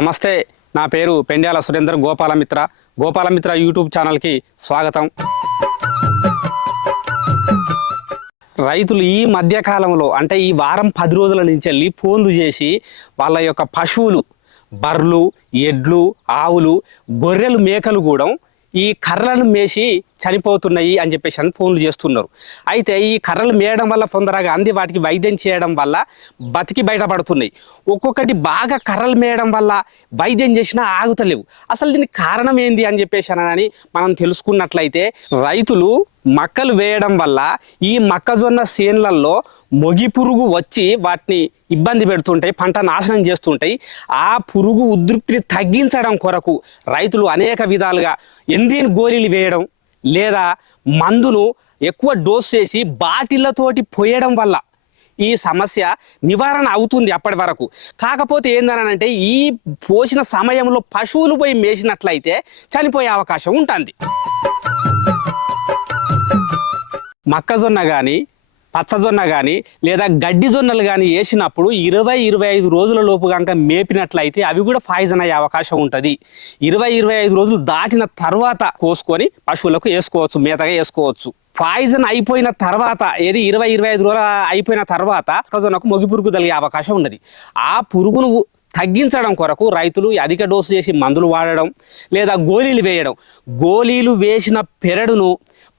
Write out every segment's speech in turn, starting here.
నమస్తే, నా పేరు పెండ్యాల సురేందర్. గోపాలమిత్ర యూట్యూబ్ ఛానల్కి స్వాగతం. రైతులు ఈ మధ్యకాలంలో అంటే ఈ వారం 10 రోజుల నుంచి వెళ్ళి ఫోన్లు చేసి వాళ్ళ యొక్క పశువులు, బర్రెలు, ఎడ్లు, ఆవులు, గొర్రెలు, మేకలు కూడా ఈ కర్రలను మేసి చనిపోతున్నాయి అని చెప్పేసి ఫోన్లు చేస్తున్నారు. అయితే ఈ కర్రలు మేయడం వల్ల తొందరగా అంది వాటికి వైద్యం చేయడం వల్ల బతికి బయటపడుతున్నాయి. ఒక్కొక్కటి బాగా కర్రలు మేయడం వల్ల వైద్యం చేసినా ఆగుతలేవు. అసలు దీనికి కారణం ఏంది అని చెప్పేసి అని మనం తెలుసుకున్నట్లయితే, రైతులు మక్కలు వేయడం వల్ల ఈ మొక్కజొన్న చేన్లల్లో మొగి పురుగు వచ్చి వాటిని ఇబ్బంది పెడుతుంటాయి, పంట నాశనం చేస్తుంటాయి. ఆ పురుగు ఉధృతిని తగ్గించడం కొరకు రైతులు అనేక విధాలుగా ఎండ్రిన్ గోళీలు వేయడం లేదా మందును ఎక్కువ డోస్ చేసి బాటిళ్లతోటి పోయడం వల్ల ఈ సమస్య నివారణ అవుతుంది అప్పటి వరకు. కాకపోతే ఏందనంటే ఈ పోసిన సమయంలో పశువులు పోయి మేసినట్లయితే చనిపోయే అవకాశం ఉంటుంది. మొక్కజొన్న కానీ, పచ్చజొన్న కానీ లేదా గడ్డి జొన్నలు కానీ వేసినప్పుడు 20-25 రోజుల లోపు కనుక మేపినట్లయితే అవి కూడా పాయిజన్ అయ్యే అవకాశం ఉంటుంది. 20-25 రోజులు దాటిన తర్వాత కోసుకొని పశువులకు వేసుకోవచ్చు, మేతగా వేసుకోవచ్చు. పాయిజన్ అయిపోయిన తర్వాత, ఏది 20-25 రోజులు అయిపోయిన తర్వాత మొక్కజొన్నకు మొగి పురుగు తగిలే అవకాశం ఉన్నది. ఆ పురుగును తగ్గించడం కొరకు రైతులు అధిక డోసు చేసి మందులు వాడడం లేదా గోళీలు వేయడం. గోళీలు వేసిన పెరడును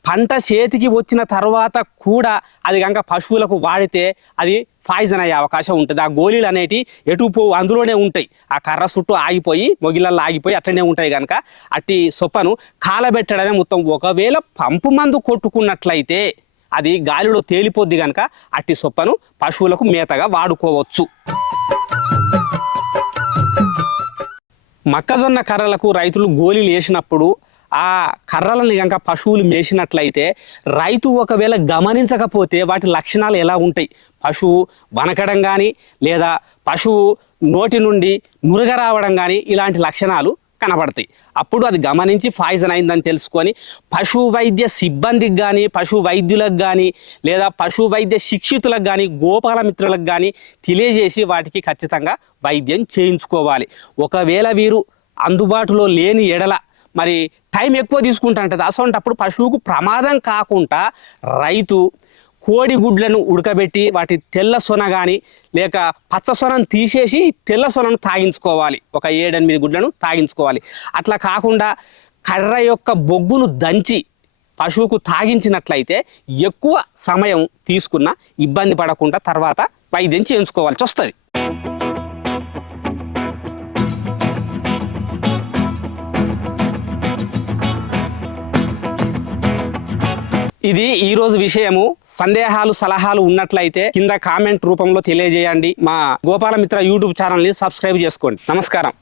పంట చేతికి వచ్చిన తర్వాత కూడా అది కనుక పశువులకు వాడితే అది పాయిజన్ అయ్యే అవకాశం ఉంటుంది. ఆ గోళీలు అనేటి ఎటు పోవు, అందులోనే ఉంటాయి. ఆ కర్ర చుట్టూ ఆగిపోయి, మొగిలల్లో ఆగిపోయి అట్లనే ఉంటాయి. కనుక అట్టి సొప్పను కాలబెట్టడమే మొత్తం. ఒకవేళ పంపు మందు కొట్టుకున్నట్లయితే అది గాలిలో తేలిపోద్ది. కనుక అట్టి సొప్పను పశువులకు మేతగా వాడుకోవచ్చు. మొక్కజొన్న కర్రలకు రైతులు గోళీలు వేసినప్పుడు ఆ కర్రలను కనుక పశువులు మేసినట్లయితే రైతు ఒకవేళ గమనించకపోతే వాటి లక్షణాలు ఎలా ఉంటాయి, పశువు వనకడం కానీ లేదా పశువు నోటి నుండి నురగ రావడం కానీ ఇలాంటి లక్షణాలు కనబడతాయి. అప్పుడు అది గమనించి పాయిజన్ అయిందని తెలుసుకొని పశు వైద్య సిబ్బందికి కానీ, పశు వైద్యులకు కానీ లేదా పశు వైద్య శిక్షితులకు కానీ, గోపాల మిత్రులకు కానీ తెలియజేసి వాటికి ఖచ్చితంగా వైద్యం చేయించుకోవాలి. ఒకవేళ వీరు అందుబాటులో లేని ఎడల మరి టైం ఎక్కువ తీసుకుంటుంటుంది. అసలు పశువుకు ప్రమాదం కాకుండా రైతు కోడి గుడ్లను ఉడకబెట్టి వాటి తెల్ల సొన కానీ లేక పచ్చ సొనను తీసేసి తెల్ల సొనను తాగించుకోవాలి. ఒక 7-8 గుడ్లను తాగించుకోవాలి. అట్లా కాకుండా కర్ర యొక్క బొగ్గును దంచి పశువుకు తాగించినట్లయితే ఎక్కువ సమయం తీసుకున్న ఇబ్బంది పడకుండా తర్వాత వైద్యం చేయించుకోవాల్సి వస్తుంది. ఇది ఈరోజు విషయము. సందేహాలు, సలహాలు ఉన్నట్లయితే కింద కామెంట్ రూపంలో తెలియజేయండి. మా గోపాలమిత్ర యూట్యూబ్ ఛానల్ని సబ్స్క్రైబ్ చేసుకోండి. నమస్కారం.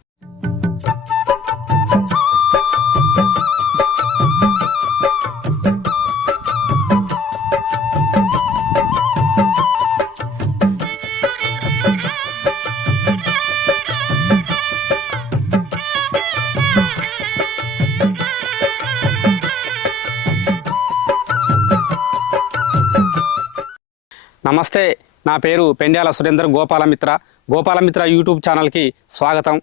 నమస్తే, నా పేరు పెండ్యాల సురేందర్. గోపాలమిత్ర యూట్యూబ్ ఛానల్కి స్వాగతం.